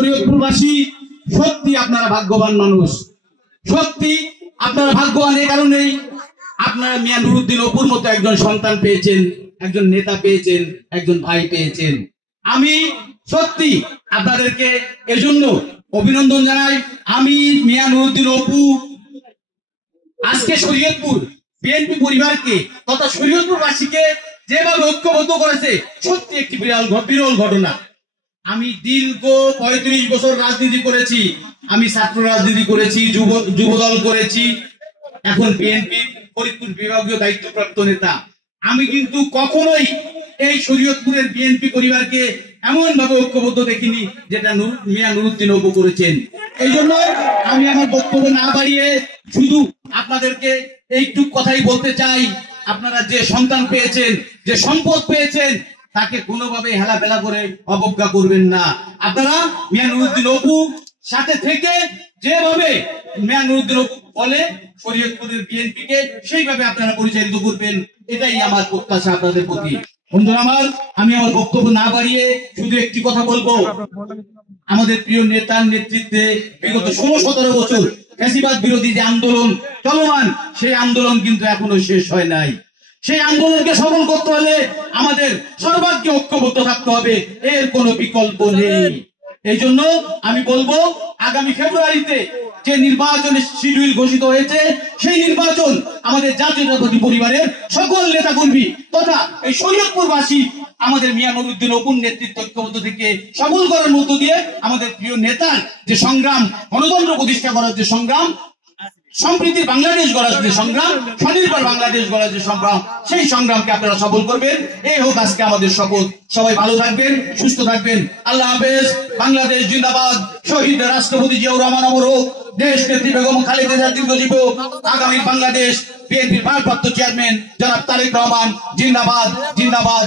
শরীয়তপুরবাসী সত্যি আপনারা ভাগ্যবান মানুষ, সত্যি আপনারা ভাগ্যবান এই কারণেই আপনারা মিয়া নুরুদ্দিন অপুর মতো একজন সন্তান পেয়েছেন, একজন নেতা পেয়েছেন, একজন ভাই পেয়েছেন। আমি সত্যি আপনাদেরকে এজন্য অভিনন্দন জানাই। আমি মিয়া নুরুদ্দিন অপু আজকে শরীয়তপুর বিএনপি পরিবারকে তথা শরীয়তপুরবাসীকে যেভাবে ঐক্যবদ্ধ করেছে সত্যি একটি বিরল ঘটনা। আমি দীর্ঘ 35 বছর রাজনীতি করেছি। আমি ছাত্র রাজনীতি করেছি, যুবদল করেছি, এখন বিএনপি ফরিদপুর বিভাগীয় দায়িত্বপ্রাপ্ত নেতা। আমি কিন্তু কখনোই এই শরীয়তপুরের বিএনপি পরিবারকে এমন ভাবে ঐক্যবদ্ধ দেখিনি যেটা মিয়া নুরুদ্দিন অপু করেছেন। এই জন্য আমি আমার বক্তব্য না বাড়িয়ে শুধু আপনাদেরকে এইটুক কথাই বলতে চাই, আপনারা যে সন্তান পেয়েছেন, যে সম্পদ পেয়েছেন, তাকে কোনোভাবে হেলাফেলা করে অবজ্ঞা করবেন না। আপনারা মিয়া নুরুদ্দিন অপু সাথে থেকে যেভাবে মিয়া নুরুদ্দিন অপু বলে শরীয়তপুরের বিএনপিকে সেইভাবে আপনারা পরিচালিত করবেন, এটাই আমার প্রত্যাশা আপনাদের প্রতি। বন্ধুরা আমার, আমি আমার বক্তব্য না বাড়িয়ে শুধু একটি কথা বলবো। আমাদের প্রিয় নেতার নেতৃত্বে বিগত 16-17 বছর ফ্যাসিবাদ বিরোধী যে আন্দোলন চলমান, সেই আন্দোলন কিন্তু এখনো শেষ হয় নাই। সেই আন্দোলনকে সফল করতে হলে আমাদের সর্বাগ্রে ঐক্যবদ্ধ থাকতে হবে, এর কোনো বিকল্প নেই। এই জন্য আমি বলবো, আগামী ফেব্রুয়ারিতে যে নির্বাচনের শিডিউল ঘোষিত হয়েছে, সেই নির্বাচন আমাদের জাতীয়তাবাদী পরিবারের সকল নেতাকর্মী তথা এই শরীয়তপুরবাসী আমাদের মিয়া নুরুদ্দিন অপুর নেতৃত্ব ঐক্যবদ্ধ থেকে সফল করার মধ্য দিয়ে আমাদের প্রিয় নেতার যে সংগ্রাম, গণতন্ত্র প্রতিষ্ঠা করার যে সংগ্রাম, সম্প্রীতির বাংলাদেশ গড়ার যে সংগ্রাম, স্বনির্ভর বাংলাদেশ গড়ার যে সংগ্রাম, সেই সংগ্রামকে আপনারা সফল করবেন। এই হোক আজকে আমাদের শপথ। সবাই ভালো থাকবেন, সুস্থ থাকবেন। আল্লাহ হাফেজ। বাংলাদেশ জিন্দাবাদ। শহীদ রাষ্ট্রপতি জিয়াউর রহমান অমর হোক। দেশ নেত্রী বেগম খালেদা জিয়া দীর্ঘজীবী হোক। আগামী বাংলাদেশ বিএনপির ভারপ্রাপ্ত চেয়ারম্যান জনাব তারেক রহমান জিন্দাবাদ, জিন্দাবাদ।